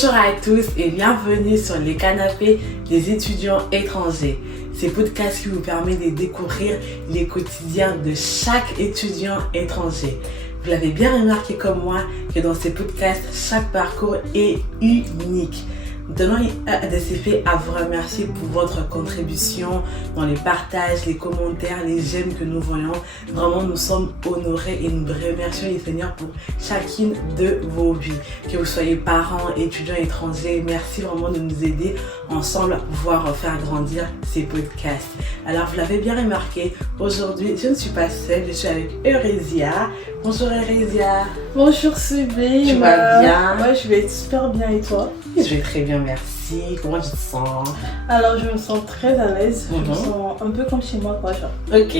Bonjour à tous et bienvenue sur les canapés des étudiants étrangers. C'est podcast qui vous permet de découvrir les quotidiens de chaque étudiant étranger. Vous l'avez bien remarqué comme moi que dans ces podcasts, chaque parcours est unique. Nous tenons ADCP à vous remercier pour votre contribution dans les partages, les commentaires, les j'aime que nous voyons. Vraiment, nous sommes honorés et nous remercions les Seigneurs pour chacune de vos vies. Que vous soyez parents, étudiants étrangers, merci vraiment de nous aider ensemble à pouvoir faire grandir ces podcasts. Alors, vous l'avez bien remarqué, aujourd'hui, je ne suis pas seule, je suis avec Eurésia. Bonjour Eurésia. Bonjour Subé. Tu vas bien? Ouais, je vais super bien et toi? Je vais très bien, merci. Comment tu te sens? Alors, je me sens très à l'aise. Je me sens un peu comme chez moi, quoi, genre. Ok.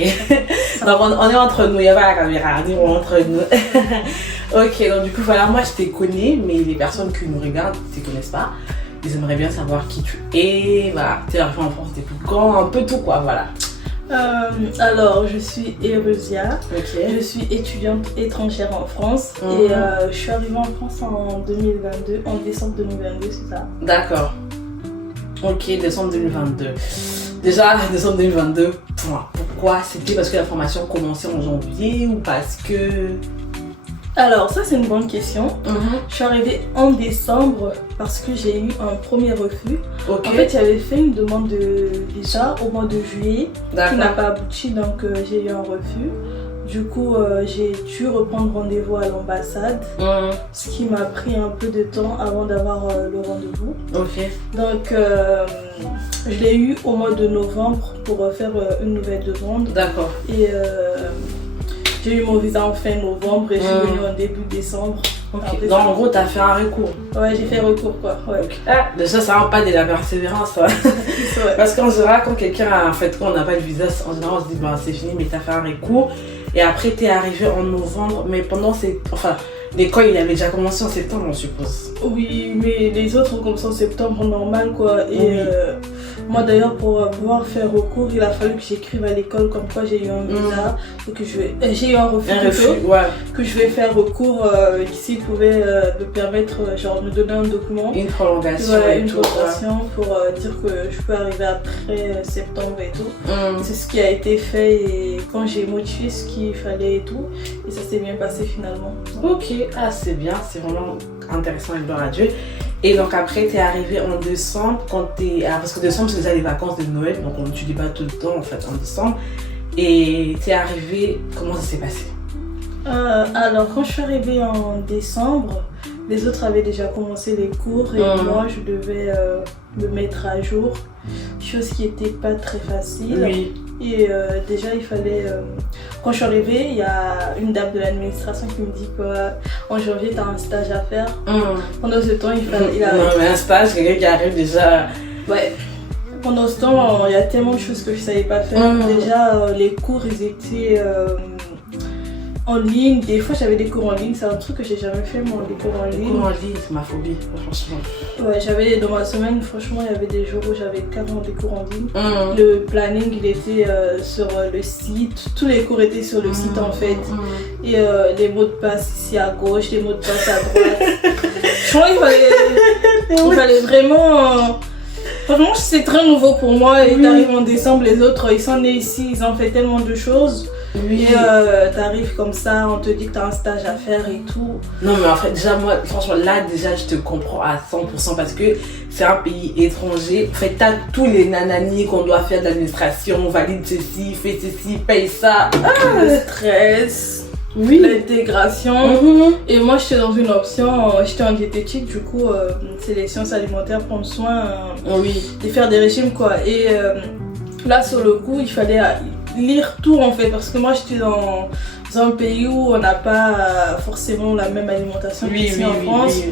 Donc, on est entre nous, il n'y a pas la caméra, on est entre nous. Ok, donc du coup, voilà, moi je te connais, mais les personnes qui nous regardent ne te connaissent pas. Ils aimeraient bien savoir qui tu es, voilà, tu es arrivée en France depuis quand, un peu tout quoi, voilà. Alors, je suis Eurésia, Ok. je suis étudiante étrangère en France et je suis arrivée en France en 2022, en décembre 2022, c'est ça. D'accord. Ok, décembre 2022. Déjà, décembre 2022, pourquoi? C'était parce que la formation commençait en janvier ou parce que... Alors, ça c'est une bonne question. Je suis arrivée en décembre parce que j'ai eu un premier refus. Ok. En fait, j'avais fait une demande de visa au mois de juillet qui n'a pas abouti, donc j'ai eu un refus. Du coup, j'ai dû reprendre rendez-vous à l'ambassade, ce qui m'a pris un peu de temps avant d'avoir le rendez-vous. Ok. Donc, je l'ai eu au mois de novembre pour faire une nouvelle demande. D'accord. Et j'ai eu mon visa en fin novembre et je suis venue en début décembre. Ok. Donc, en gros, tu as fait un recours. Ouais, j'ai fait recours quoi. Ouais. Okay. Ah, déjà, ça rend pas de la persévérance. Hein. Ouais. Parce qu'en général, quand quelqu'un a fait quoi, on n'a pas de visa, en général, on se dit, bah, c'est fini, mais tu as fait un recours. Et après, tu es arrivé en novembre, mais pendant ces. Enfin, l'école, il avait déjà commencé en septembre, on suppose. Oui, mais les autres ont commencé en septembre, normal quoi. Et oui. Moi d'ailleurs, pour pouvoir faire recours, il a fallu que j'écrive à l'école comme quoi j'ai eu un visa, et que j'ai eu un refus, ouais. que je vais faire recours s'ils pouvaient me permettre, genre me donner un document. Une prolongation. Voilà, et une tout, prolongation pour dire que je peux arriver après septembre et tout. C'est ce qui a été fait et quand j'ai modifié ce qu'il fallait et tout, et ça s'est bien passé finalement. Ok, ah c'est bien, c'est vraiment intéressant et gloire à Dieu. Et donc après, tu es arrivé en décembre, parce que décembre c'est déjà les vacances de Noël, donc on n'étudie pas tout le temps en fait en décembre. Et tu es arrivé, comment ça s'est passé? Alors quand je suis arrivée en décembre, les autres avaient déjà commencé les cours et moi je devais me mettre à jour, chose qui n'était pas très facile. Oui. Et déjà il fallait, quand je suis arrivée, il y a une dame de l'administration qui me dit qu'en janvier tu as un stage à faire. Pendant ce temps Non mais un stage, quelqu'un qui arrive déjà... Ouais. Pendant ce temps, il y a tellement de choses que je ne savais pas faire. Déjà les cours ils étaient en ligne, des fois j'avais des cours en ligne, c'est un truc que j'ai jamais fait moi, les cours en ligne. Les cours en ligne, c'est ma phobie, franchement. Ouais, j'avais dans ma semaine, franchement, il y avait des jours où j'avais carrément des cours en ligne. Le planning, il était sur le site, tous les cours étaient sur le site en fait. Et les mots de passe ici à gauche, les mots de passe à droite. Franchement, il fallait vraiment... Franchement, c'est très nouveau pour moi et t'arrives en décembre, les autres, ils sont nés ici, ils ont fait tellement de choses. Oui. Et t'arrives comme ça, on te dit que t'as un stage à faire et tout. Non mais en fait déjà moi, franchement là déjà je te comprends à 100% parce que c'est un pays étranger. En fait t'as tous les nanani qu'on doit faire de l'administration, valide ceci, fais ceci, paye ça. Le stress, l'intégration. Et moi j'étais dans une option, j'étais en diététique, du coup c'est les sciences alimentaires, prendre soin de faire des régimes quoi. Et là sur le coup il fallait lire tout en fait parce que moi j'étais dans un pays où on n'a pas forcément la même alimentation qu'ici en France.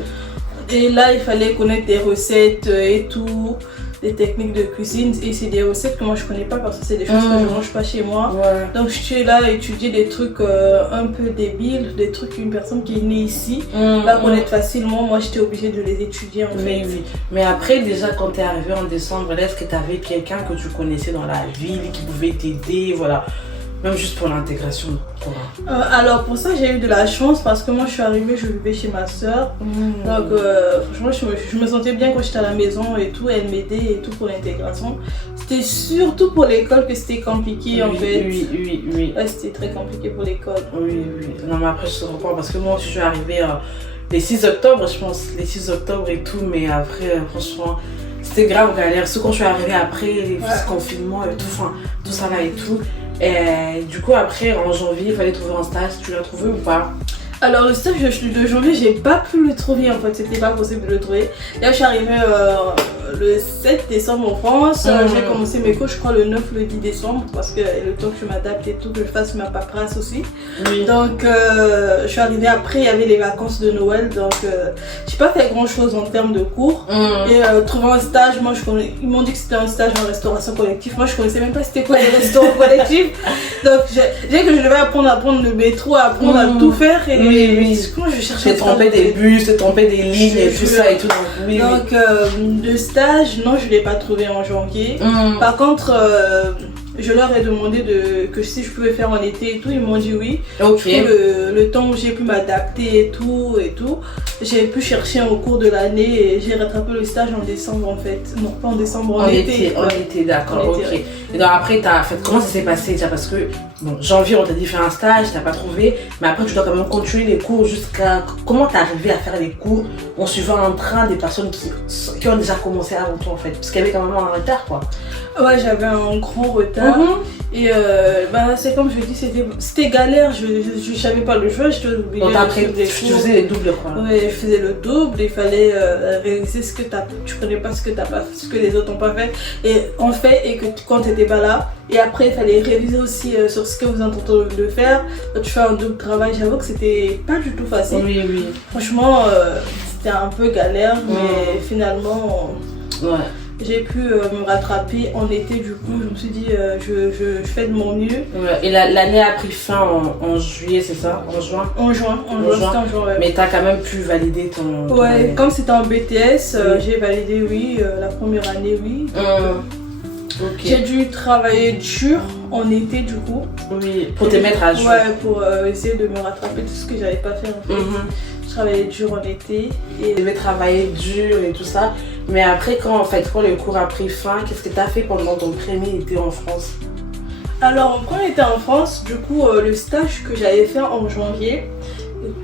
Et là il fallait connaître des recettes et tout, des techniques de cuisine et c'est des recettes que moi je connais pas parce que c'est des choses que je mange pas chez moi. Donc je suis là à étudier des trucs un peu débiles, des trucs qu'une personne qui est née ici va connaître facilement. Moi j'étais obligée de les étudier en fait. Mais après déjà quand tu es arrivée en décembre, est-ce que tu avais quelqu'un que tu connaissais dans la ville qui pouvait t'aider, voilà? Même juste pour l'intégration. Alors pour ça j'ai eu de la chance parce que moi je suis arrivée, je vivais chez ma soeur. Donc franchement je me sentais bien quand j'étais à la maison et tout, elle m'aidait et tout pour l'intégration. C'était surtout pour l'école que c'était compliqué en fait. Oui. Ouais, c'était très compliqué pour l'école. Oui. Non mais après je te reprends parce que moi je suis arrivée les 6 octobre je pense, les 6 octobre et tout, mais après franchement c'était grave galère. Surtout quand je suis arrivée après les confinements et tout, enfin tout ça là et tout. Et du coup après en janvier il fallait trouver un stage, tu l'as trouvé ou pas? Alors le stage de janvier j'ai pas pu le trouver en fait, c'était pas possible de le trouver. Là je suis arrivée le 7 décembre en France, j'ai commencé mes cours je crois le 9 le 10 décembre parce que le temps que je m'adapte et tout, que je fasse ma paperasse aussi. Donc je suis arrivée après, il y avait les vacances de Noël, donc j'ai pas fait grand chose en termes de cours. Et trouver un stage, moi ils m'ont dit que c'était un stage en restauration collective, moi je connaissais même pas c'était quoi les restaurants collectifs. Donc j'ai que je devais apprendre à prendre le métro, apprendre à tout faire et comment je cherchais te tromper des bus, te tromper des lignes et tout ça et tout. Donc le stage, non je l'ai pas trouvé en janvier. Par contre je leur ai demandé que si je pouvais faire en été et tout, ils m'ont dit oui. Du coup, le temps où j'ai pu m'adapter et tout, j'ai pu chercher au cours de l'année et j'ai rattrapé le stage en décembre en fait. Non, pas en décembre, en été. En été, d'accord, ok. Et donc après, comment ça s'est passé déjà? Parce que, bon, janvier, on t'a dit faire un stage, t'as pas trouvé, mais après, tu dois quand même continuer les cours jusqu'à... Comment t'es arrivé à faire les cours en suivant un train des personnes qui ont déjà commencé avant toi en fait? Parce qu'il y avait quand même un retard, quoi. Ouais, j'avais un gros retard. Et c'est comme je dis, c'était galère, je savais pas le choix, j'étais obligée de tu faisais les doubles quoi. Ouais, je faisais le double, il fallait réaliser ce que tu connais pas, ce que les autres n'ont pas fait. Et on fait, et que quand tu n'étais pas là, et après il fallait réviser aussi sur ce que vous êtes en train de faire. Quand tu fais un double travail, j'avoue que c'était pas du tout facile. Oui. Franchement, c'était un peu galère, mais finalement... J'ai pu me rattraper en été, du coup je me suis dit je fais de mon mieux. Et l'année a pris fin en juillet, c'est ça? En juin? En juin, Mais t'as quand même pu valider ton... Ouais, comme c'était en BTS, j'ai validé la première année, J'ai dû travailler dur en été du coup. Oui, pour te mettre à jour. Ouais, pour essayer de me rattraper tout ce que j'avais pas fait en fait. Je travaillais dur en été. Et je devais travailler dur et tout ça. Mais après, quand le cours a pris fin, qu'est-ce que tu as fait pendant ton premier été en France? Alors, quand on était en France, du coup, le stage que j'allais faire en janvier,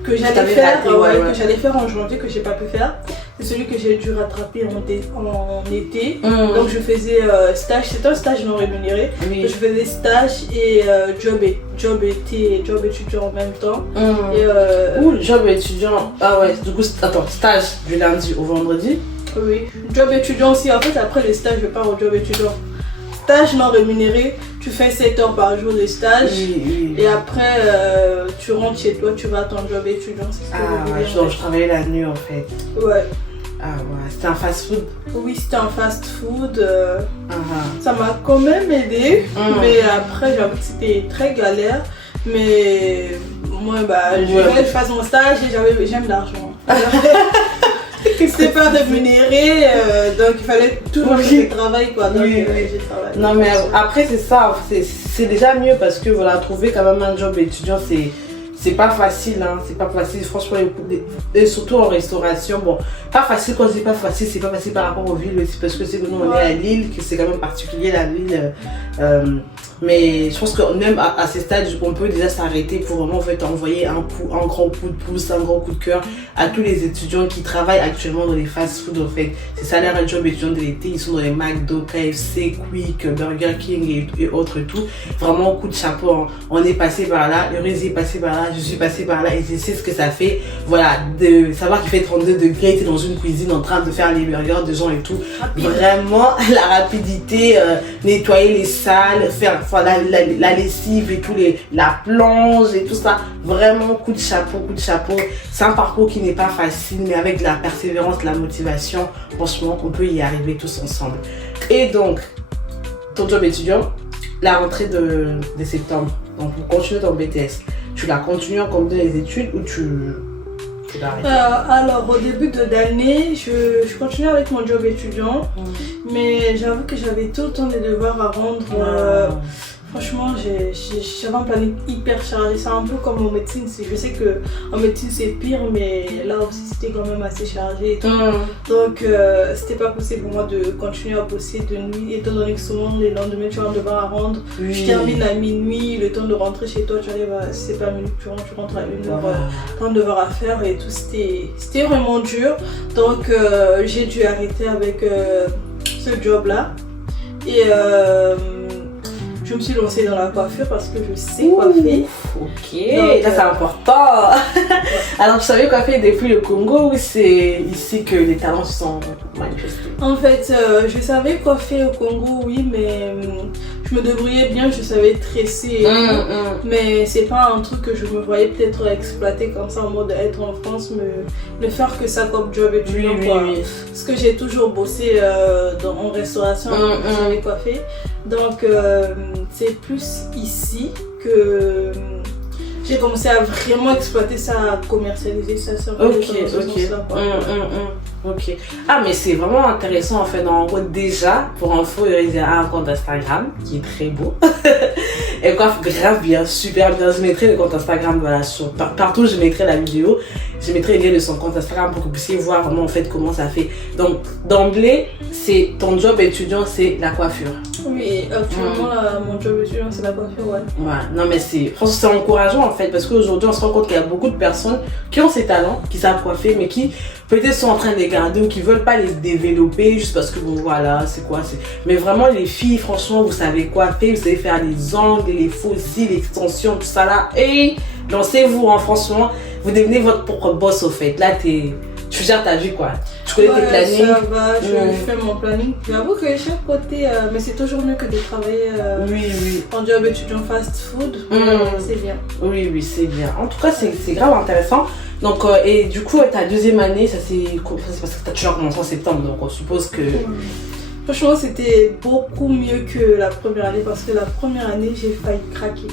que j'allais faire en janvier, que j'ai pas pu faire, c'est celui que j'ai dû rattraper en été. Donc je faisais stage, c'était un stage non rémunéré. Je faisais stage et job étudiant en même temps. Job étudiant, du coup, attends, stage du lundi au vendredi? Oui, job étudiant aussi, en fait après le stage je pars au job étudiant. Stage non rémunéré, tu fais 7 heures par jour de stage et après tu rentres chez toi, tu vas à ton job étudiant. Donc je travaillais la nuit en fait. Ouais. C'était un fast food? Oui, c'était un fast food. Ça m'a quand même aidé, mais après j'avoue que c'était très galère. Mais moi je fasse mon stage et j'aime l'argent. C'était pas rémunéré, donc il fallait toujours que je travaille quoi. Donc j'ai travaillé. Non mais après c'est ça, c'est déjà mieux parce que trouver quand même un job étudiant c'est pas facile, c'est pas facile franchement, et surtout en restauration. Bon, pas facile, quand je dis pas facile, c'est pas facile par rapport aux villes aussi parce que c'est que nous on est à Lille, que c'est quand même particulier la ville. Mais je pense que même à ces stades, on peut déjà s'arrêter pour vraiment envoyer un grand coup de pouce, un grand coup de cœur à tous les étudiants qui travaillent actuellement dans les fast-food en fait. C'est ça l'air un job étudiant de l'été, ils sont dans les McDo, KFC, Quick, Burger King et autres et tout. Vraiment coup de chapeau, on est passé par là, le réseau est passé par là, je suis passé par là et je sais ce que ça fait. Voilà, de savoir qu'il fait 32 degrés, t'es dans une cuisine en train de faire les burgers de gens et tout. Vraiment la rapidité, nettoyer les salles, faire la lessive et tout, la plonge et tout ça. Vraiment coup de chapeau. C'est un parcours qui n'est pas facile, mais avec de la persévérance, de la motivation, franchement, on peut y arriver tous ensemble. Et donc, ton job étudiant, la rentrée de septembre, donc pour continuer ton BTS, tu l'as continué en combien les études ou tu l'as arrêté? Alors au début de l'année, je continuais avec mon job étudiant, mais j'avoue que j'avais tout le temps des devoirs à rendre. Franchement, j'avais un planning hyper chargé. C'est un peu comme en médecine. Je sais qu'en médecine c'est pire, mais là aussi c'était quand même assez chargé et tout. Donc c'était pas possible pour moi de continuer à bosser de nuit, étant donné que souvent les lendemains tu as un devoir à rendre. Tu termines à minuit, le temps de rentrer chez toi, tu arrives à, si c'est pas à minuit, tu rentres à 1h, t'as un devoir à faire et tout. C'était vraiment dur. Donc j'ai dû arrêter avec ce job là. Et je me suis lancée dans la coiffure parce que je sais coiffer. Ok, donc, ça c'est important. Alors, vous savez coiffer depuis le Congo ou c'est ici que les talents se sont manifestés? En fait, je savais coiffer au Congo, oui, mais je me débrouillais bien, je savais tresser et tout. Mais c'est pas un truc que je me voyais peut-être exploiter comme ça en mode être en France, ne faire que ça comme job étudiant. Oui. Parce que j'ai toujours bossé en restauration, je savais coiffer. Donc c'est plus ici que j'ai commencé à vraiment exploiter ça, à commercialiser ça sur Ok. Ah mais c'est vraiment intéressant en fait. En gros déjà, pour info, il y a un compte Instagram qui est très beau. Elle coiffe grave bien, super bien. Je mettrai le compte Instagram, voilà, partout je mettrai la vidéo. Je mettrai le lien de son compte Instagram pour que vous puissiez voir vraiment en fait comment ça fait. Donc d'emblée, c'est ton job étudiant, c'est la coiffure. Oui, actuellement mon job étudiant c'est la coiffure, ouais. Non mais c'est encourageant en fait parce qu'aujourd'hui on se rend compte qu'il y a beaucoup de personnes qui ont ces talents, qui savent coiffer mais qui peut-être sont en train de les garder ou qui veulent pas les développer juste parce que bon voilà c'est quoi c'est. Mais vraiment les filles franchement vous savez coiffer, vous savez faire les ongles, les faux cils, les extensions, tout ça là. Et lancez-vous franchement, vous devenez votre propre boss au fait. Là tu gères ta vie quoi. Tu connais tes plannings. Ça va, je fais mon planning. J'avoue que chaque côté, mais c'est toujours mieux que de travailler en job étudiant fast food. C'est bien. Oui, c'est bien. En tout cas, c'est grave intéressant. Donc, et du coup, ta deuxième année, ça c'est parce que tu as toujours commencé en septembre, donc on suppose que. Franchement, c'était beaucoup mieux que la première année parce que la première année, j'ai failli craquer.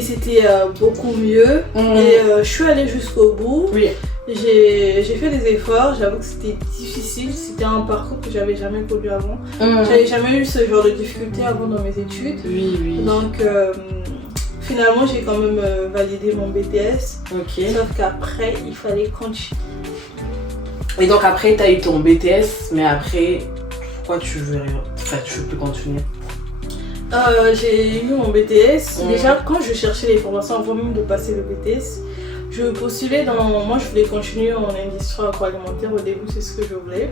C'était beaucoup mieux. Et je suis allée jusqu'au bout. Oui. J'ai fait des efforts, j'avoue que c'était difficile, c'était un parcours que j'avais jamais connu avant. J'avais jamais eu ce genre de difficulté avant dans mes études. Oui. Donc finalement j'ai quand même validé mon BTS. Sauf qu'après il fallait continuer. Et donc après tu as eu ton BTS, mais après pourquoi tu veux plus continuer? J'ai eu mon BTS. Déjà quand je cherchais les formations avant même de passer le BTS, je postulais moi je voulais continuer en industrie agroalimentaire au début, c'est ce que je voulais.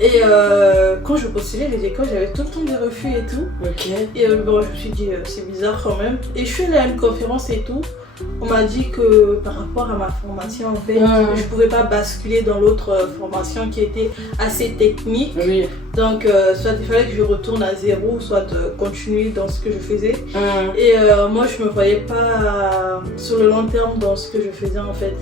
Et quand je postulais les écoles, j'avais tout le temps des refus et tout. Et bon, je me suis dit c'est bizarre quand même. Et je suis allée à une conférence et tout. On m'a dit que par rapport à ma formation en fait, je pouvais pas basculer dans l'autre formation qui était assez technique. Donc soit il fallait que je retourne à zéro, soit continuer dans ce que je faisais. Et moi je me voyais pas sur le long terme dans ce que je faisais en fait.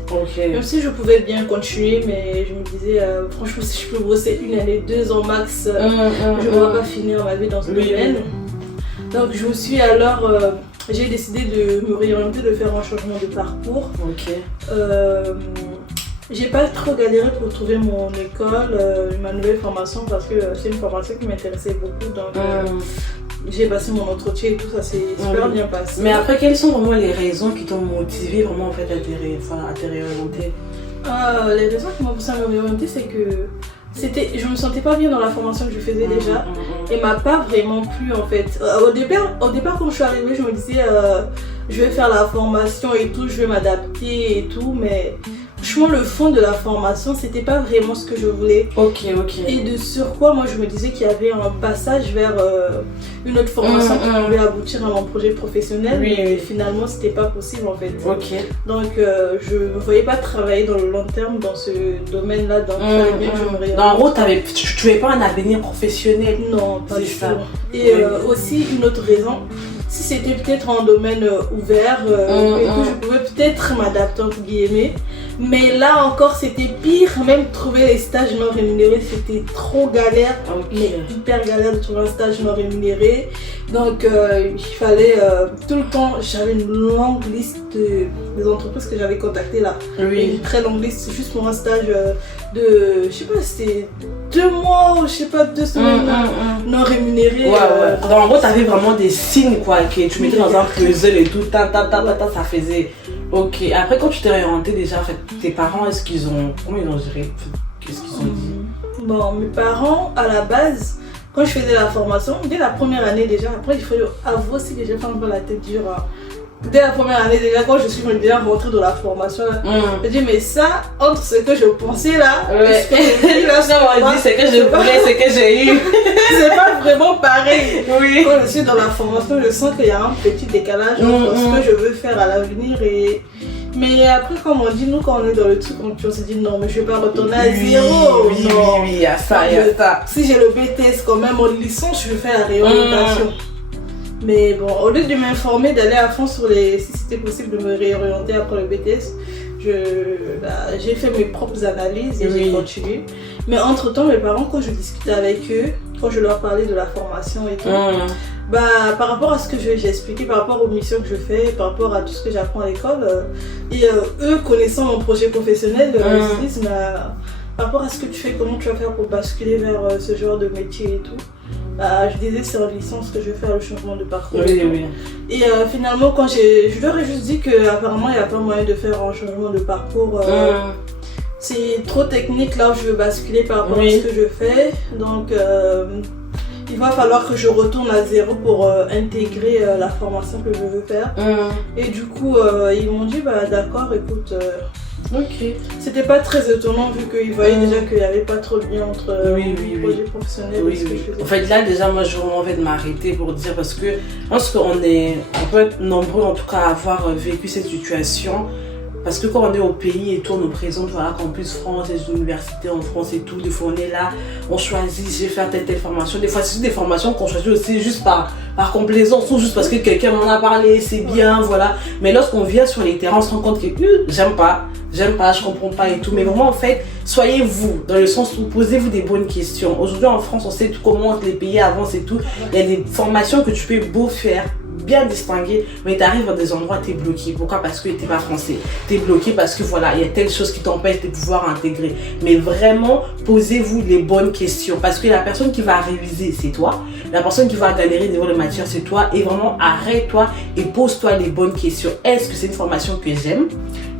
Même si je pouvais bien continuer, mais je me disais franchement si je peux bosser 1 année, 2 ans max, je ne vais pas finir ma vie dans ce domaine. Donc je me suis alors j'ai décidé de me réorienter, de faire un changement de parcours. J'ai pas trop galéré pour trouver mon école, ma nouvelle formation parce que c'est une formation qui m'intéressait beaucoup. Donc j'ai passé mon entretien et tout, ça s'est super bien passé. Mais après, quelles sont vraiment les raisons qui t'ont motivé vraiment en fait à te réorienter? Les raisons qui m'ont poussé à me réorienter, c'est que je me sentais pas bien dans la formation que je faisais déjà et m'a pas vraiment plu en fait. Au départ quand je suis arrivée, je me disais je vais faire la formation et tout, je vais m'adapter et tout, mais franchement le fond de la formation c'était pas vraiment ce que je voulais. Et de sur quoi moi je me disais qu'il y avait un passage vers une autre formation qui pouvait aboutir à mon projet professionnel, mais finalement c'était pas possible en fait. Donc je me voyais pas travailler dans le long terme dans ce domaine là, donc il fallait bien que je me réoriente. En gros tu n'avais pas un avenir professionnel? Non, pas du tout. Et aussi une autre raison, si c'était peut-être un domaine ouvert et que je pouvais peut-être m'adapter entre guillemets, mais là encore c'était pire, même trouver les stages non rémunérés c'était trop galère, mais hyper galère de trouver un stage non rémunéré. Donc il fallait tout le temps, j'avais une longue liste des entreprises que j'avais contactées là. Oui. Une très longue liste, juste pour un stage de, je sais pas, c'était 2 mois ou je sais pas, 2 semaines non rémunérées. Ouais. Donc en gros, t'avais vraiment des signes quoi, que tu mettais dans un puzzle et tout, ça faisait. Ok. Après, quand tu t'es réorientée déjà, en fait, tes parents, comment ils ont géré? Qu'est-ce qu'ils ont dit? Bon, mes parents, à la base, quand je faisais la formation, dès la première année déjà, après il faut avouer aussi que j'ai fait un peu la tête dure. Dès la première année déjà, quand je suis déjà rentrée dans la formation, je dis mais ça, entre ce que je pensais là, ouais. ce que j'ai vu là, c'est que je voulais, c'est que j'ai eu. C'est pas vraiment pareil. Oui. Quand je suis dans la formation, je sens qu'il y a un petit décalage entre ce que je veux faire à l'avenir et... Mais après, comme on dit, nous quand on est dans le truc, on se dit non, mais je vais pas retourner à zéro. Oui, il y a ça, Si j'ai le BTS quand même en licence, je vais faire la réorientation. Mais bon, au lieu de m'informer, d'aller à fond sur si c'était possible de me réorienter après le BTS, j'ai fait mes propres analyses et j'ai continué. Mais entre temps, mes parents, quand je discutais avec eux, quand je leur parlais de la formation et tout, par rapport à ce que j'ai expliqué, par rapport aux missions que je fais, par rapport à tout ce que j'apprends à l'école, et eux connaissant mon projet professionnel, ils se disent par rapport à ce que tu fais, comment tu vas faire pour basculer vers ce genre de métier et tout. Je disais c'est en licence que je vais faire le changement de parcours. Oui. Et finalement, quand je leur ai juste dit qu'apparemment il n'y a pas moyen de faire un changement de parcours. C'est trop technique là où je veux basculer par rapport à ce que je fais. Donc il va falloir que je retourne à zéro pour intégrer la formation que je veux faire. Et du coup, ils m'ont dit d'accord, écoute. Ok. C'était pas très étonnant vu qu'ils voyaient déjà qu'il n'y avait pas trop de lien entre le projet professionnel et ce que je faisais. En fait, là, déjà, moi, j'ai vraiment envie de m'arrêter pour dire parce que je pense qu'on peut être nombreux en tout cas à avoir vécu cette situation. Parce que quand on est au pays et tout, on nous présente, voilà, Campus France, les universités en France et tout, des fois on est là, on choisit, je vais faire telle formation. Des fois, c'est des formations qu'on choisit aussi juste par complaisance ou juste parce que quelqu'un m'en a parlé, c'est bien, voilà. Mais lorsqu'on vient sur les terrains, on se rend compte que j'aime pas, je comprends pas et tout. Mais vraiment, en fait, soyez vous, dans le sens où posez-vous des bonnes questions. Aujourd'hui, en France, on sait tout comment les pays avancent et tout. Il y a des formations que tu peux beau faire, bien distingué, mais tu arrives à des endroits, tu es bloqué. Pourquoi? Parce que tu n'es pas français. Tu es bloqué parce que voilà, il y a telle chose qui t'empêche de pouvoir intégrer. Mais vraiment, posez-vous les bonnes questions parce que la personne qui va réviser, c'est toi. La personne qui va galérer devant les matières, c'est toi. Et vraiment, arrête-toi et pose-toi les bonnes questions. Est-ce que c'est une formation que j'aime?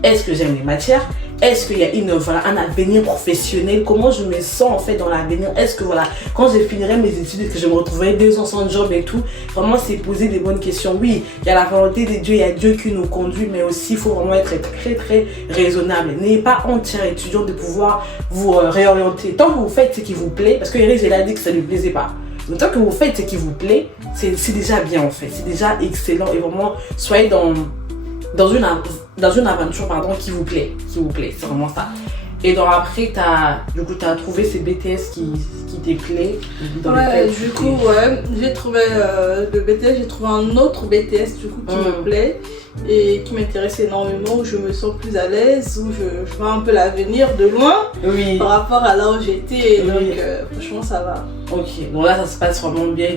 Est-ce que j'aime les matières? Est-ce qu'il y a un avenir professionnel? Comment je me sens en fait dans l'avenir? Est-ce que voilà, quand je finirai mes études, que je me retrouverai 2 ans sans job et tout, vraiment c'est poser des bonnes questions. Oui, il y a la volonté de Dieu, il y a Dieu qui nous conduit, mais aussi il faut vraiment être très très raisonnable. N'ayez pas honte, cher étudiant, de pouvoir vous réorienter. Tant que vous faites ce qui vous plaît, parce que Iris, elle a dit que ça ne lui plaisait pas. Donc tant que vous faites ce qui vous plaît, c'est déjà bien en fait, c'est déjà excellent et vraiment soyez dans une aventure qui vous plaît, c'est vraiment ça. Et donc après, t'as trouvé ces BTS qui te plaît. J'ai trouvé le BTS, j'ai trouvé un autre BTS du coup qui me plaît et qui m'intéresse énormément, où je me sens plus à l'aise, où je vois un peu l'avenir de loin par rapport à là où j'étais. Donc franchement ça va. Ok, donc là ça se passe vraiment bien,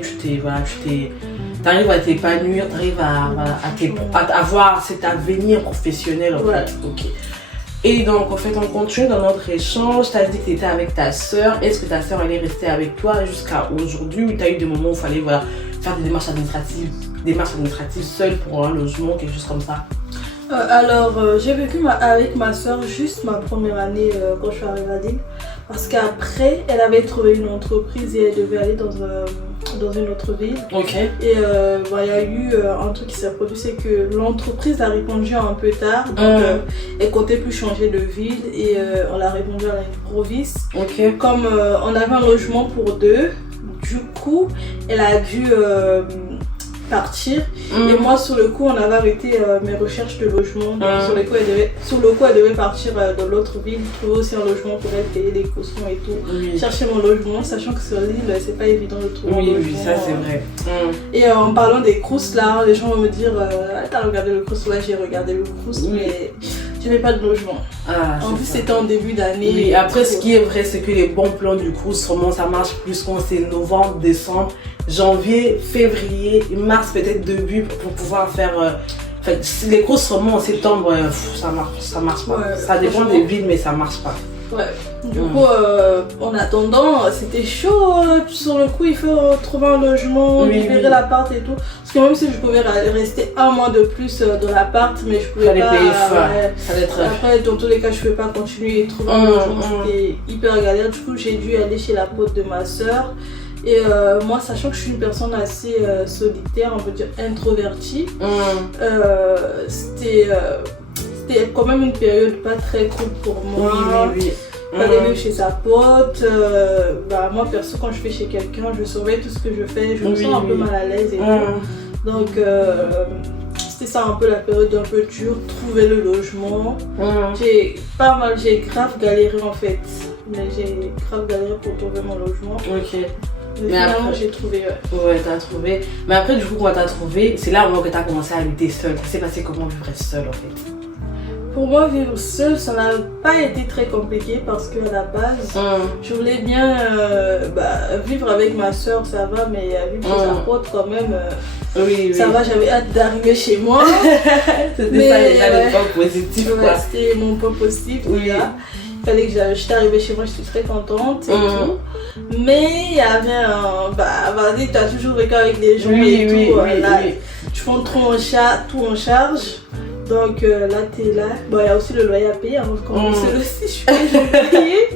t'arrives à t'épanouir, t'arrives à avoir cet avenir professionnel en fait. Ok. Et donc en fait on continue dans notre échange. Tu as dit que tu étais avec ta soeur. Est-ce que ta soeur elle est restée avec toi jusqu'à aujourd'hui, ou tu as eu des moments où il fallait faire des démarches administratives seule pour un logement, quelque chose comme ça? J'ai vécu avec ma soeur juste ma première année quand je suis arrivée à Lille. Parce qu'après, elle avait trouvé une entreprise et elle devait aller dans une autre ville. Ok. Et il y a eu un truc qui s'est produit, c'est que l'entreprise a répondu un peu tard. Donc elle comptait plus changer de ville et on l'a répondu à l'improviste. Ok. Comme on avait un logement pour 2, du coup, elle a dû partir. Et moi sur le coup on avait arrêté mes recherches de logement. Donc, sur le coup elle devait partir dans l'autre ville, trouver aussi un logement pour elle, payer des cautions et tout, chercher mon logement, sachant que sur l'île c'est pas évident de trouver un logement. Oui, ça c'est vrai. Et en parlant des Crous là, les gens vont me dire t'as regardé le Crous? Ouais, j'ai regardé le Crous, mais je n'avais pas de logement. En plus c'était en début d'année. Oui, après ce qui est vrai c'est que les bons plans du Crous, vraiment ça marche plus quand c'est novembre, décembre, janvier, février, mars peut-être début pour pouvoir faire... les courses seulement en septembre, ça marche pas. Ouais, ça dépend des villes, mais ça marche pas. Ouais. Du coup, en attendant, c'était chaud. Sur le coup, il faut trouver un logement, libérer l'appart et tout. Parce que même si je pouvais rester un mois de plus dans l'appart, mais je pouvais pas. Ça allait être... Après, dans tous les cas, je pouvais pas continuer et trouver un logement. C'était hyper galère. Du coup, j'ai dû aller chez la pote de ma soeur. Et moi, sachant que je suis une personne assez solitaire, on peut dire introvertie, c'était quand même une période pas très cool pour moi. Fallait aller chez sa pote. Moi, perso, quand je vais chez quelqu'un, je surveille tout ce que je fais. Je me sens un peu mal à l'aise et tout. Donc, c'était ça un peu la période un peu dure. Trouver le logement. J'ai grave galéré en fait. Mais j'ai grave galéré pour trouver mon logement. Mais finalement, j'ai trouvé. Ouais, t'as trouvé. Mais après, du coup, quand t'as trouvé, c'est là où t'as commencé à habiter seule. Ça s'est passé comment vivre seule en fait? Pour moi, vivre seule, ça n'a pas été très compliqué parce qu'à la base, je voulais bien vivre avec ma soeur, ça va, mais vivre chez sa pote quand même, ça va, j'avais hâte d'arriver chez moi. C'était ça déjà le point positif. C'était mon point positif déjà. Il fallait que j'étais arrivée chez moi, je suis très contente et tout. Mais il y avait vas-y, tu as toujours vécu avec des gens et tout. Tu prends tout en charge. Donc là, t'es là. Bon, il y a aussi le loyer à payer avant de commencer aussi. Je suis pas loyer.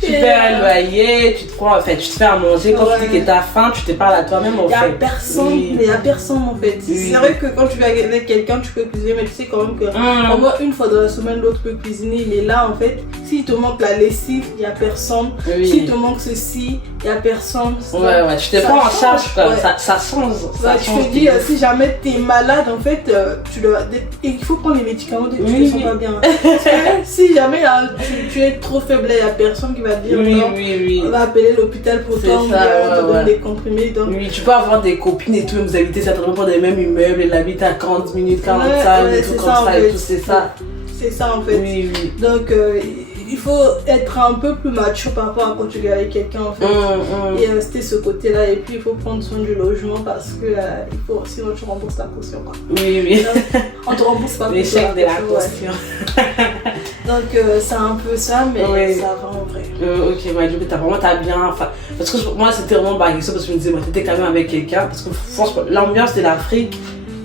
Tu fais un loyer, tu te fais à manger. Quand tu dis que t'as faim, tu te parles à toi-même en fait. Il y a personne en fait. C'est vrai que quand tu vas avec quelqu'un, tu peux cuisiner, mais tu sais quand même que au moins une fois dans la semaine, l'autre peut cuisiner. Mais là, en fait, s'il te manque la lessive, il n'y a personne. S'il te manque ceci, il n'y a personne. Tu te prends en charge, quoi. Ça change. Tu te dis, si jamais tu es malade, en fait, il faut prendre les médicaments dès que tu ne te sens pas bien. Si jamais tu es trop faible, il n'y a personne qui va te dire on va appeler l'hôpital pour toi, on va te donner des comprimés. Donc... tu peux avoir des copines et tout, vous habitez certainement dans les mêmes immeubles, elle habite à 40 minutes, 45, et tout comme ça, et tout, c'est ça. C'est ça en fait. Donc il faut être un peu plus mature par rapport à quand tu vis avec quelqu'un en fait. Et c'était ce côté-là. Et puis il faut prendre soin du logement parce que sinon tu rembourses la caution quoi. Donc, on te rembourse pas les chèques de la caution. Donc c'est un peu ça, mais ça va en vrai. Du coup t'as bien. Parce que moi c'était vraiment question parce que je me disais, t'étais quand même avec quelqu'un. Parce que franchement, l'ambiance de l'Afrique,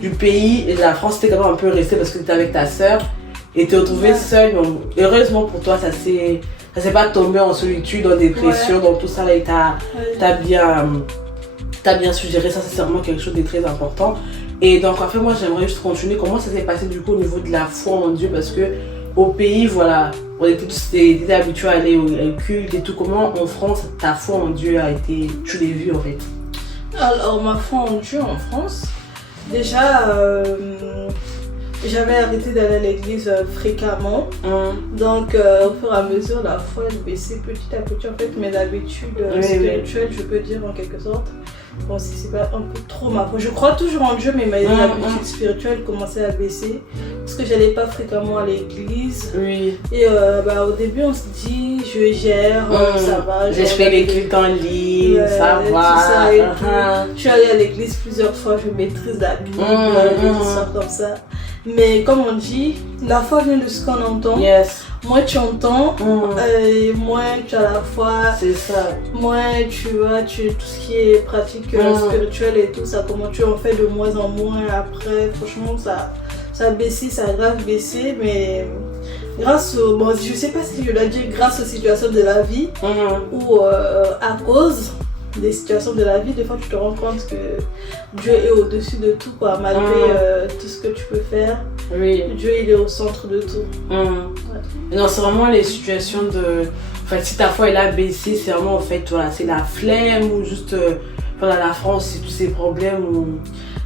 du pays et de la France, c'était quand même un peu resté parce que t'étais avec ta soeur. Et te retrouver seule, mais heureusement pour toi, ça s'est pas tombé en solitude, en dépression, donc tout ça là, t'as bien suggéré, ça c'est vraiment quelque chose de très important. Et donc en fait, moi j'aimerais juste continuer, comment ça s'est passé du coup au niveau de la foi en Dieu, parce que au pays, on était tous habitués à aller au culte et tout, comment en France, ta foi en Dieu a été, tu l'as vu en fait? Alors ma foi en Dieu en France, déjà... j'avais arrêté d'aller à l'église fréquemment, donc au fur et à mesure la foi elle baissait petit à petit en fait mes habitudes spirituelles je peux dire en quelque sorte. Bon si c'est pas un peu trop ma foi, je crois toujours en Dieu mais mes habitudes spirituelles commençaient à baisser parce que j'allais pas fréquemment à l'église et au début on se dit je gère, ça va. Je fais les cultes en ligne, ça va. Je suis allée à l'église plusieurs fois, je maîtrise la Bible, des histoires comme ça. Mais comme on dit, la foi vient de ce qu'on entend. Moins tu entends, moins tu as la foi. C'est ça. Moins tu vois, tout ce qui est pratique spirituelle et tout ça, comment tu en fais de moins en moins après. Franchement, ça a baissé, ça a grave baissé, mais grâce je sais pas si je dois dire grâce aux situations de la vie ou à cause des situations de la vie, des fois tu te rends compte que Dieu est au-dessus de tout quoi, malgré tout ce que tu peux faire. Dieu il est au centre de tout. Non, c'est vraiment les situations de... En fait, si ta foi elle a baissé, c'est vraiment en fait, c'est la flemme ou juste la France, c'est tous ces problèmes ou...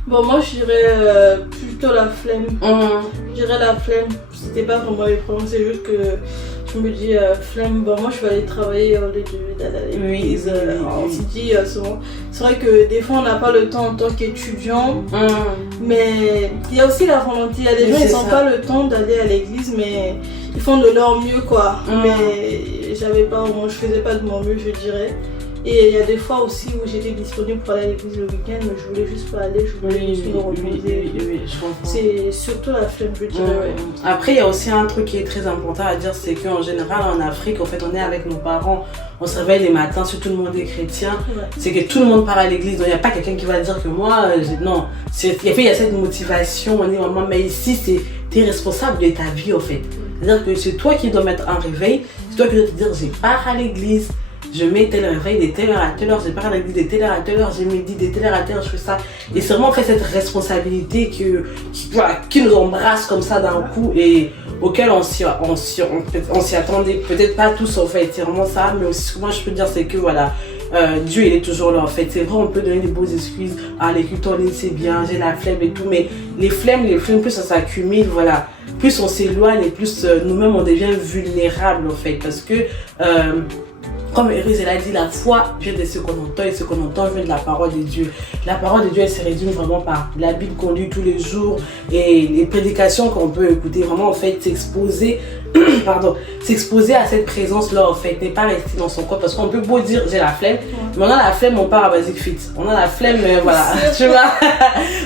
Bon, moi je dirais plutôt la flemme. Je dirais la flemme, c'était pas vraiment les problèmes, c'est juste que je me dis flemme, moi je vais aller travailler au lieu d'aller à l'église. On se dit souvent, c'est vrai que des fois on n'a pas le temps en tant qu'étudiant, mais il y a aussi la volonté, il y a des gens ils n'ont pas le temps d'aller à l'église mais ils font de leur mieux quoi. Mais je faisais pas de mon mieux je dirais. Et il y a des fois aussi où j'étais disponible pour aller à l'église le week-end, mais je voulais juste pas aller, je voulais juste me reposer. Oui, je comprends. C'est surtout la flemme, je dirais. Après, il y a aussi un truc qui est très important à dire, c'est qu'en général, en Afrique, en fait, on est avec nos parents, on se réveille les matins, si tout le monde est chrétien, c'est que tout le monde part à l'église, donc il n'y a pas quelqu'un qui va dire que moi, non. Il y a cette motivation, on est vraiment, mais ici, tu es responsable de ta vie, en fait. C'est-à-dire que c'est toi qui dois mettre un réveil, c'est toi qui dois te dire, j'ai pars à l'église, je mets tel réveil de telle heure à telle heure, je pars à l'église de telle heure à telle heure, je médite de telle heure à telle heure, je fais ça. Et c'est vraiment en fait cette responsabilité qui nous embrasse comme ça d'un coup et auquel on s'y attendait peut-être pas tous en fait. C'est vraiment ça, mais aussi moi je peux dire c'est que voilà, Dieu il est toujours là en fait. C'est vrai, on peut donner des beaux excuses, ah l'écoute en ligne c'est bien, j'ai la flemme et tout, mais les flemmes plus ça s'accumule, voilà, plus on s'éloigne et plus nous-mêmes on devient vulnérables en fait, parce que comme Erise elle a dit, la foi vient de ce qu'on entend et ce qu'on entend vient de la parole de Dieu. La parole de Dieu elle se résume vraiment par la Bible qu'on lit tous les jours et les prédications qu'on peut écouter, vraiment en fait s'exposer à cette présence là en fait, n'est pas rester dans son corps, parce qu'on peut beau dire j'ai la flemme, mais on a la flemme, on part à Basic Fit, on a la flemme, voilà, tu vois,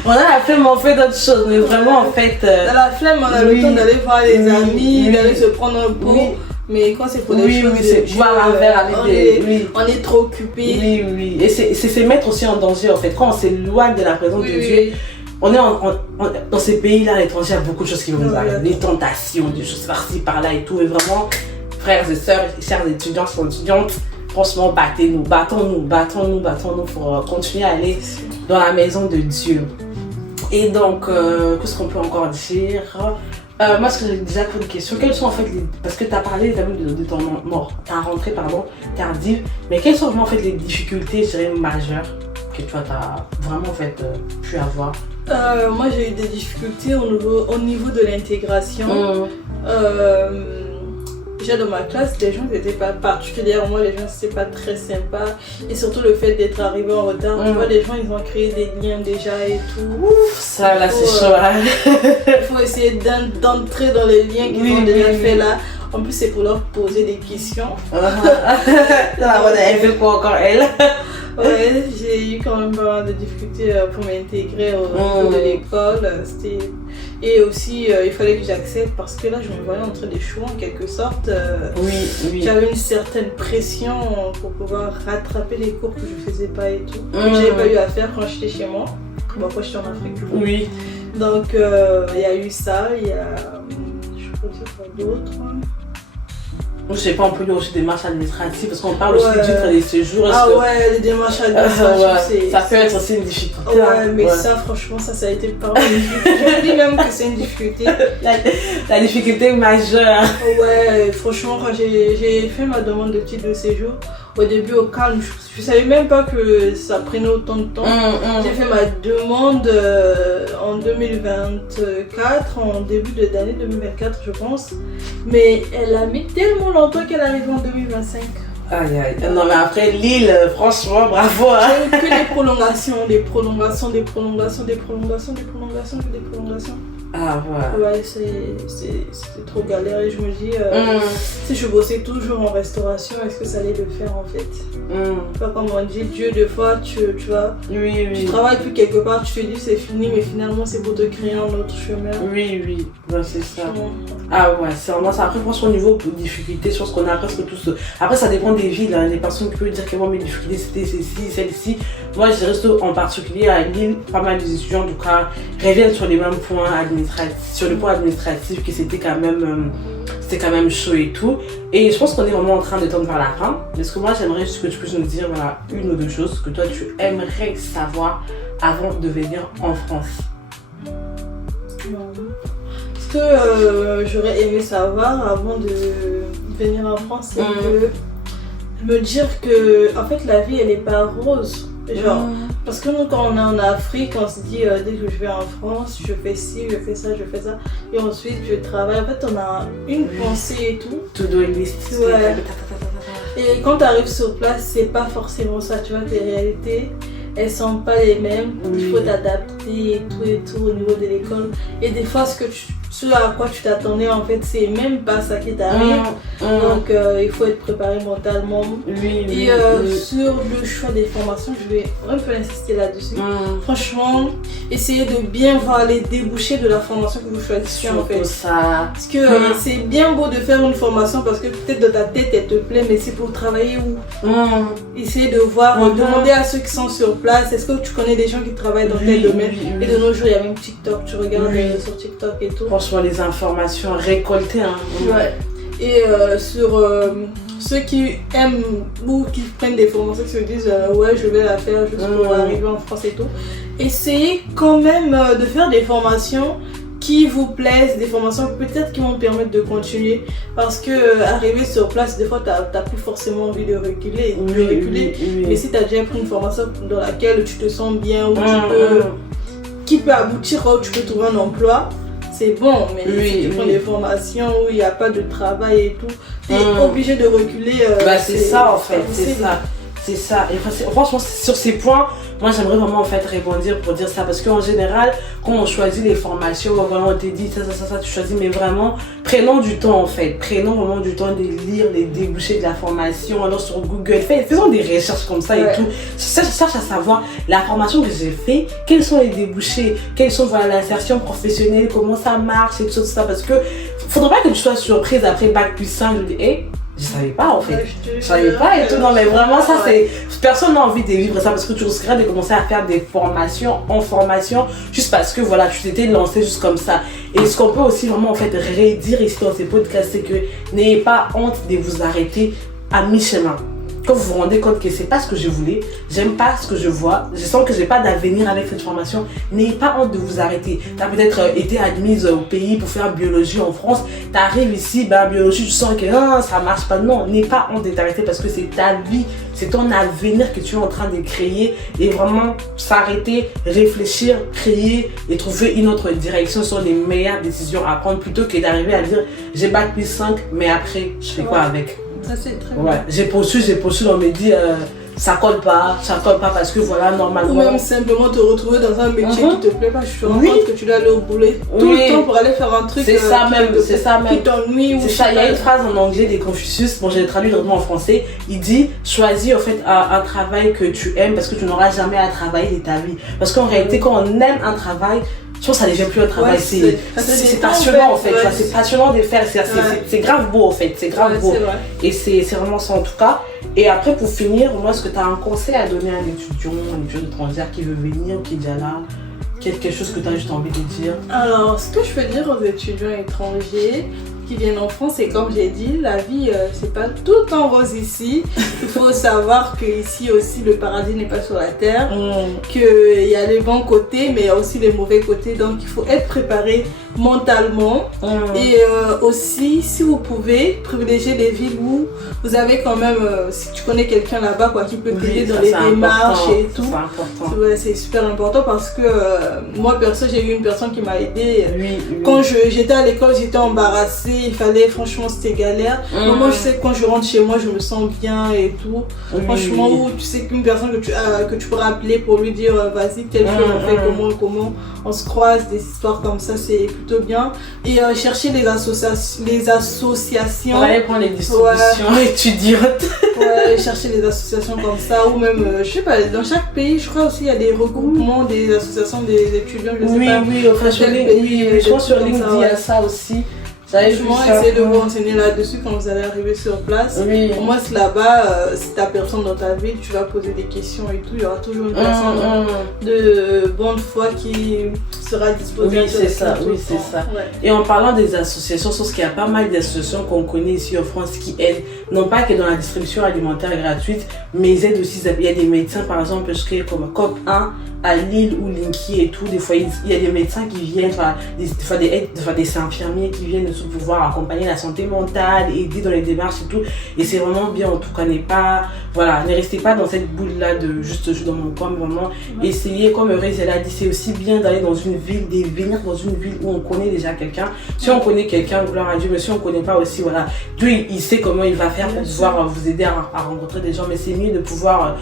on a la flemme, on fait d'autres choses, mais vraiment en fait dans la flemme on a le temps d'aller voir les amis, d'aller se prendre un pot. Mais quand c'est pour des choses c'est boire un verre avec on est trop occupé. Oui. Et c'est se mettre aussi en danger en fait. Quand on s'éloigne de la présence de Dieu, on est dans ces pays-là, à l'étranger, il y a beaucoup de choses qui vont nous arriver. Des tentations, des choses par-ci, par-là et tout. Et vraiment, frères et sœurs, chers étudiants, étudiantes, franchement, battons-nous pour continuer à aller dans la maison de Dieu. Et donc, qu'est-ce qu'on peut encore dire? Moi, ce que j'ai déjà posé une question, quelles sont en fait parce que tu as parlé de ton ta rentrée tardive, mais quelles sont vraiment en fait les difficultés, je dirais, majeures que toi tu as vraiment en fait pu avoir? Moi j'ai eu des difficultés au niveau de l'intégration. Déjà dans ma classe, les gens n'étaient pas particulièrement, les gens c'était pas très sympa, et surtout le fait d'être arrivé en retard, tu vois, les gens ils ont créé des liens déjà et tout. Ouf, ça là c'est chaud. Il faut essayer d'entrer dans les liens qu'ils ont déjà fait là. En plus c'est pour leur poser des questions. Elle fait quoi encore elle? Ouais, j'ai eu quand même pas mal de difficultés pour m'intégrer au niveau de l'école. Et aussi, il fallait que j'accepte parce que là, je me voyais en train d'échouer en quelque sorte. J'avais une certaine pression pour pouvoir rattraper les cours que je faisais pas et tout. Que j'avais pas eu à faire quand j'étais chez moi. Bon, quand j'étais en Afrique, du coup. Donc, il y a eu ça, il y a. Je peux dire quoi d'autre. Je sais pas, on peut dire aussi des démarches administratives parce qu'on parle aussi du titre des séjours. Les démarches administratives, ça peut être aussi une difficulté. Mais ça, franchement, ça a été parmi les difficultés. Je dis même que c'est une difficulté. La difficulté majeure. Ouais, franchement, quand j'ai fait ma demande de titre de séjour, au début au calme, je savais même pas que ça prenait autant de temps. J'ai fait ma demande en 2024, en début de l'année 2024 je pense, mais elle a mis tellement longtemps qu'elle arrive en 2025. Aïe. Non mais après Lille, franchement bravo. J'ai eu que des prolongations. Ah ouais. Ouais, c'était trop galère et je me dis, si je bossais toujours en restauration, est-ce que ça allait le faire en fait? Pas comme on dit, Dieu, des fois, tu vois, tu travailles plus quelque part, tu te dis c'est fini, mais finalement c'est pour te créer un autre chemin. Oui, ben, c'est ça. Ah ouais, c'est vraiment ça. Après, franchement, au niveau de difficulté, je pense qu'on a presque tous. Après, ça dépend des villes, hein. Les personnes qui peuvent dire que moi, mes difficultés c'était ceci, celle-ci. Moi, je reste en particulier à Lille, pas mal des étudiants, en tout cas, reviennent sur les mêmes points administratifs, que c'était quand même chaud et tout. Et je pense qu'on est vraiment en train de tendre vers la fin. Parce que moi, j'aimerais juste que tu puisses nous dire voilà, une ou deux choses que toi, tu aimerais savoir avant de venir en France. Ce que j'aurais aimé savoir avant de venir en France, c'est de me dire que en fait la vie elle est pas rose. Genre, parce que nous quand on est en Afrique, on se dit dès que je vais en France, je fais ci, je fais ça, et ensuite je travaille. En fait on a une pensée et tout. To do list. Ouais. Et quand tu arrives sur place, c'est pas forcément ça, tu vois, tes réalités. Elles sont pas les mêmes, il faut t'adapter et tout au niveau de l'école. Et des fois, ce que ce à quoi tu t'attendais, en fait, c'est même pas ça qui t'arrive. Donc, il faut être préparé mentalement. Et sur le choix des formations, je vais un peu insister là-dessus. Franchement, essayez de bien voir les débouchés de la formation que vous choisissez, en fait. Parce que c'est bien beau de faire une formation parce que peut-être dans ta tête, elle te plaît, mais c'est pour travailler où? Essayez de voir, demander à ceux qui sont sur place, est-ce que tu connais des gens qui travaillent dans tel domaine? Et de nos jours, il y a même TikTok, tu regardes sur TikTok et tout. Franchement, les informations récoltées. Et sur ceux qui aiment ou qui prennent des formations, qui se disent ouais, je vais la faire juste pour arriver en France et tout, essayez quand même de faire des formations qui vous plaisent, des formations peut-être qui vont permettre de continuer, parce que arriver sur place, des fois t'as plus forcément envie de reculer, mais si t'as déjà pris une formation dans laquelle tu te sens bien, ou qui peut aboutir où tu peux trouver un emploi, c'est bon, mais si tu prends des formations où il n'y a pas de travail et tout, tu es obligé de reculer. C'est ça en fait, c'est ça. Et franchement, sur ces points, moi j'aimerais vraiment en fait rebondir pour dire ça, parce qu'en général, quand on choisit les formations, vraiment on te dit ça, tu choisis, mais vraiment, prenons du temps en fait, prenons vraiment du temps de lire les débouchés de la formation, alors sur Google, faisons des recherches comme ça et tout, cherche à savoir la formation que j'ai fait, quels sont les débouchés, quelles sont l'insertion professionnelle, comment ça marche et tout ça, parce que faudrait pas que tu sois surprise après Bac plus 5, je dis je savais pas en fait, je savais pas et tout, non mais vraiment ça c'est, personne n'a envie de vivre ça, parce que tu risquerais de commencer à faire des formations en formation juste parce que voilà, tu t'étais lancé juste comme ça. Et ce qu'on peut aussi vraiment en fait redire ici dans ces podcasts, c'est que n'ayez pas honte de vous arrêter à mi-chemin. Quand vous vous rendez compte que c'est pas ce que je voulais, j'aime pas ce que je vois, je sens que j'ai pas d'avenir avec cette formation, n'ayez pas honte de vous arrêter. Tu as peut-être été admise au pays pour faire biologie en France, tu arrives ici, biologie, tu sens que ça marche pas. Non, n'ayez pas honte de t'arrêter, parce que c'est ta vie, c'est ton avenir que tu es en train de créer, et vraiment s'arrêter, réfléchir, créer et trouver une autre direction sont les meilleures décisions à prendre, plutôt que d'arriver à dire j'ai bac plus 5, mais après je fais quoi avec? Ça c'est très bien. J'ai poursuivi, on me dit ça colle pas parce que voilà, normalement. Ou même simplement te retrouver dans un métier qui te plaît pas, je te rends compte que tu dois aller au boulot tout le temps pour aller faire un truc c'est ça même. Qui t'ennuie. C'est ça, il y a une phrase en anglais des Confucius, bon je l'ai traduit directement en français, il dit choisis en fait un travail que tu aimes, parce que tu n'auras jamais à travailler de ta vie. Parce qu'en réalité, quand on aime un travail, je pense que ça devient plus un travail, c'est passionnant en fait, c'est passionnant de faire, c'est grave beau en fait, c'est grave beau. Et c'est vraiment ça en tout cas. Et après pour finir, moi est-ce que tu as un conseil à donner à un étudiant étrangère qui veut venir, qui est déjà là, quelque chose que tu as juste envie de dire? Alors ce que je peux dire aux étudiants étrangers qui viennent en France, et comme j'ai dit, la vie c'est pas tout en rose ici. Il faut savoir que ici aussi le paradis n'est pas sur la terre, qu'il y a les bons côtés mais il y a aussi les mauvais côtés, donc il faut être préparé mentalement. Et aussi, si vous pouvez, privilégier les villes où vous avez quand même, si tu connais quelqu'un là-bas quoi, qui peut t'aider dans les démarches et tout, c'est super important, parce que moi perso j'ai eu une personne qui m'a aidé quand j'étais à l'école, j'étais embarrassée, il fallait, franchement c'était galère. Moi je sais que quand je rentre chez moi je me sens bien et tout, franchement, où tu sais qu'une personne que tu pourras appeler pour lui dire vas-y telle chose on fait, comment on se croise, des histoires comme ça, c'est plutôt bien. Et chercher les associations. On va aller prendre les distributions étudiantes. Chercher les associations comme ça, ou même, je sais pas, dans chaque pays, je crois aussi il y a des regroupements des associations des étudiants, je sais pas. Enfin, je pense sur LinkedIn il y a ça aussi. Franchement, essayez de vous renseigner là-dessus quand vous allez arriver sur place. Au moins, c'est là-bas, si t'as personne dans ta ville, tu vas poser des questions et tout. Il y aura toujours une personne de bonne foi qui sera disposée à te répondre. C'est ça. Et en parlant des associations, je pense qu'il y a pas mal d'associations qu'on connaît ici en France qui aident, non pas que dans la distribution alimentaire gratuite, mais ils aident aussi. Il y a des médecins, par exemple, comme COP1 à Lille ou Linky et tout. Des fois, il y a des médecins qui viennent, des infirmiers qui viennent surtout pouvoir accompagner la santé mentale, aider dans les démarches et tout. Et c'est vraiment bien, en tout cas, ne restez pas dans cette boule-là de juste je suis dans mon coin, mais vraiment essayez, comme Euryse elle a dit, c'est aussi bien d'aller dans une ville, de venir dans une ville où on connaît déjà quelqu'un. Si on connaît quelqu'un, gloire à Dieu, mais si on ne connaît pas aussi, voilà, Dieu il sait comment il va faire pour pouvoir vous aider à rencontrer des gens, mais c'est mieux de pouvoir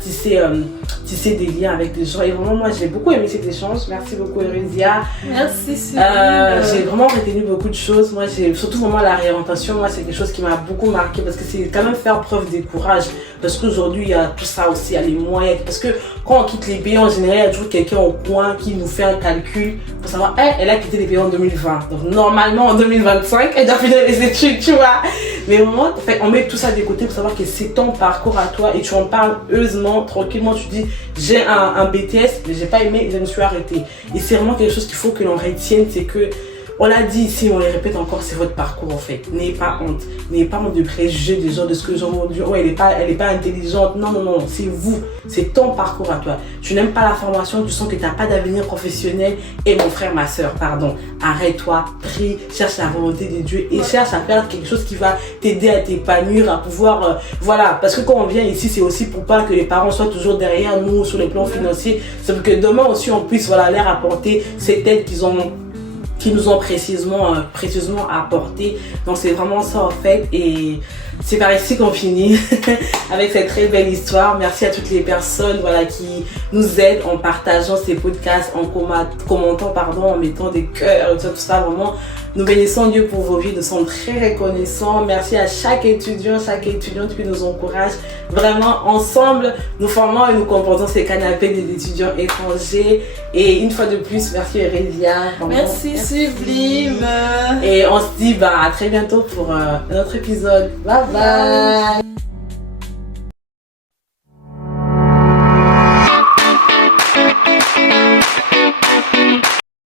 tisser des liens avec des gens. Et vraiment, moi j'ai beaucoup aimé cet échange. Merci beaucoup Eurysia. Merci. J'ai vraiment retenu beaucoup de choses. Moi j'ai surtout vraiment la réorientation, moi c'est quelque chose qui m'a beaucoup marqué parce que c'est quand même faire preuve de courage, parce qu'aujourd'hui il y a tout ça aussi, il y a les moyens, parce que quand on quitte les pays en général il y a toujours quelqu'un au coin qui nous fait un calcul pour savoir elle a quitté les pays en 2020, donc normalement en 2025 elle doit finir les études, tu vois. Mais vraiment on met tout ça de côté pour savoir que c'est ton parcours à toi et tu en parles heureusement, tranquillement. Tu dis j'ai un BTS mais j'ai pas aimé, je me suis arrêtée. Et c'est vraiment quelque chose qu'il faut que l'on retienne, c'est que on l'a dit ici, on le répète encore, c'est votre parcours en fait. N'ayez pas honte. N'ayez pas honte de préjuger des gens, de ce que les gens vont dire. Ouais, elle est pas intelligente. Non, c'est vous. C'est ton parcours à toi. Tu n'aimes pas la formation, tu sens que tu n'as pas d'avenir professionnel. Et mon frère, ma soeur, pardon. Arrête-toi, prie, cherche la volonté de Dieu et cherche à faire quelque chose qui va t'aider à t'épanouir, à pouvoir, voilà. Parce que quand on vient ici, c'est aussi pour pas que les parents soient toujours derrière nous sur les plans financiers. C'est pour que demain aussi on puisse, leur apporter cette aide qui nous ont précieusement apporté. Donc c'est vraiment ça en fait, et c'est par ici qu'on finit avec cette très belle histoire. Merci à toutes les personnes qui nous aident en partageant ces podcasts, en commentant, en mettant des cœurs et tout ça. Vraiment, nous bénissons Dieu pour vos vies, nous sommes très reconnaissants. Merci à chaque étudiant, chaque étudiante qui nous encourage. Vraiment, ensemble, nous formons et nous composons ces canapés des étudiants étrangers. Et une fois de plus, merci Eurysia. Merci Sublime. Et on se dit à très bientôt pour un autre épisode. Bye bye.